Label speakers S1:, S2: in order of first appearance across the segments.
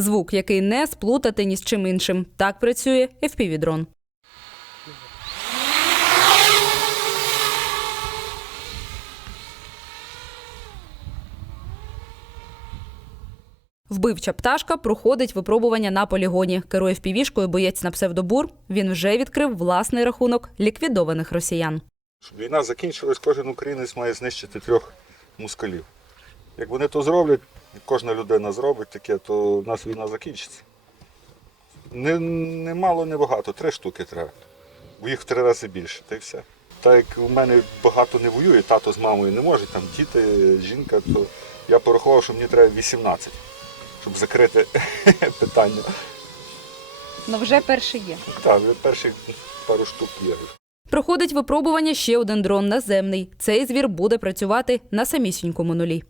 S1: Звук, який не сплутати ні з чим іншим. Так працює FPV-дрон. Вбивча пташка проходить випробування на полігоні. Керує впівішкою боєць на псевдобур. Він вже відкрив власний рахунок ліквідованих росіян.
S2: Щоб війна закінчилась, кожен українець має знищити трьох москалів. Як вони то зроблять, кожна людина зробить таке, то у нас війна закінчиться. Не, не мало, не багато, три штуки треба. Бо їх в три рази більше, та й все. Так як у мене багато не воює, тато з мамою не можуть, там діти, жінка, то я порахував, що мені треба 18, щоб закрити питання.
S3: Ну вже перший є.
S2: Так, перші пару штук є.
S1: Проходить випробування ще один дрон наземний. Цей звір буде працювати на самісінькому нулі.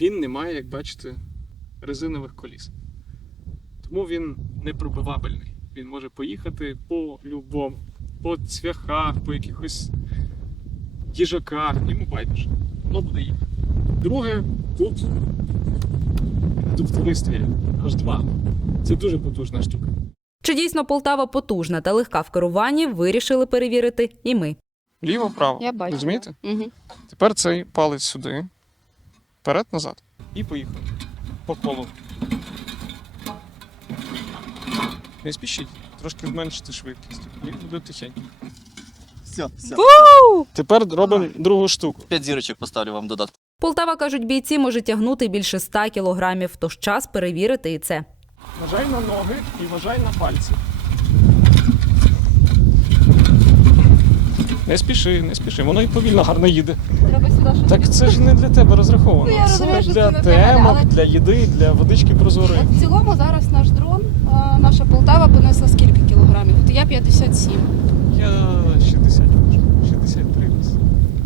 S4: Він не має, як бачите, резинових коліс. Тому він непробивабельний. Він може поїхати по любому, по цвяхах, по якихось їжаках, йому байдуже. Воно буде їхати. Друге, тут, вистрілів аж два. Це дуже потужна штука.
S1: Чи дійсно Полтава потужна та легка в керуванні, вирішили перевірити і ми.
S4: Ліво-право.
S3: Я бачу.
S4: Розумієте?
S3: Угу.
S4: Тепер цей палець сюди, вперед-назад. І поїхали. По колу. Не спішіть, трошки зменшити швидкість. І буде тихенько.
S5: Все, все.
S4: Тепер робимо другу штуку.
S5: П'ять зірочок поставлю вам додатку.
S1: Полтава, кажуть, бійці може тягнути більше 100 кілограмів, тож час перевірити і це.
S4: Вважай на ноги і вважай на пальці. Не спіши, не спіши, воно і повільно гарно їде.
S3: Треба сюди щось.
S4: Так це ж не для тебе розраховано.
S3: Ну, я
S4: це
S3: розумію, що
S4: для
S3: це не для мене,
S4: темок,
S3: але-
S4: для їди, для водички прозорої.
S3: От в цілому зараз наш дрон, наша Полтава понесла скільки кілограмів? От я 57.
S4: Я 60 можу. 63 десь.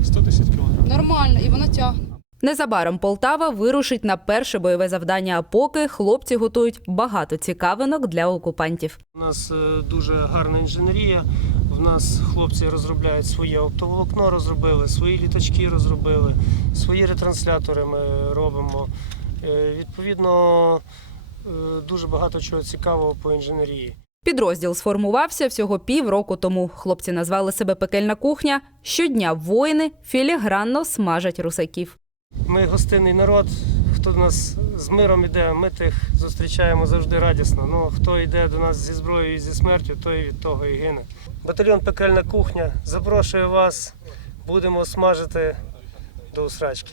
S4: 110 кілограмів.
S3: Нормально, і воно тягне.
S1: Незабаром Полтава вирушить на перше бойове завдання. А поки хлопці готують багато цікавинок для окупантів.
S6: У нас е, дуже гарна інженерія. В нас хлопці розробляють своє оптоволокно, розробили, свої літачки розробили, свої ретранслятори ми робимо. Е, Відповідно, е, дуже багато чого цікавого по інженерії.
S1: Підрозділ сформувався всього півроку тому. Хлопці назвали себе пекельна кухня. Щодня воїни філігранно смажать русаків.
S6: Ми гостинний народ. Хто до нас з миром іде, ми тих зустрічаємо завжди радісно. Ну хто йде до нас зі зброєю і зі смертю, той від того і гине. Батальйон Пекельна кухня запрошує вас. Будемо смажити до усрачки.